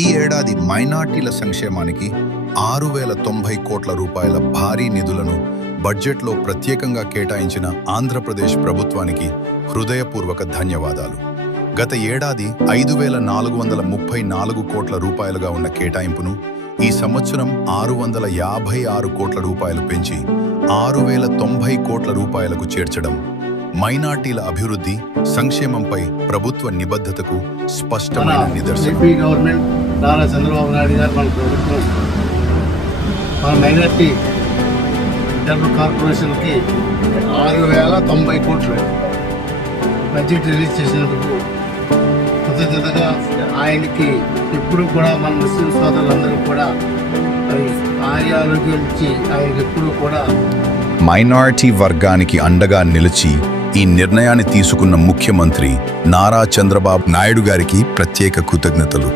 ఈ ఏడాది మైనార్టీల సంక్షేమానికి 6,090 కోట్ల రూపాయల భారీ నిధులను బడ్జెట్లో ప్రత్యేకంగా కేటాయించిన ఆంధ్రప్రదేశ్ ప్రభుత్వానికి హృదయపూర్వక ధన్యవాదాలు. గత ఏడాది 5,434 కోట్ల రూపాయలుగా ఉన్న కేటాయింపును ఈ సంవత్సరం 656 కోట్ల రూపాయలు పెంచి 6,090 కోట్ల రూపాయలకు చేర్చడం మైనార్టీల అభివృద్ధి, సంక్షేమంపై ప్రభుత్వ నిబద్ధతకు స్పష్టమైన నిదర్శనం. ఏపీ గవర్నమెంట్ నారా చంద్రబాబు నాయుడు గారు మన ప్రభుత్వం మన మైనార్టీ డెవలప్ కార్పొరేషన్కి 6,090 కోట్లు బడ్జెట్ రిలీజ్ చేసినందుకు కృతజ్ఞతగా ఆయనకి ఎప్పుడు కూడా మన ముస్లిం సోదరులందరూ కూడా ఆరోగ్యం ఇచ్చి ఆయనకి ఎప్పుడు కూడా మైనారిటీ వర్గానికి అండగా నిలిచి ఈ నిర్ణయాన్ని తీసుకున్న ముఖ్యమంత్రి నారా చంద్రబాబు నాయుడు గారికి ప్రత్యేక కృతజ్ఞతలు.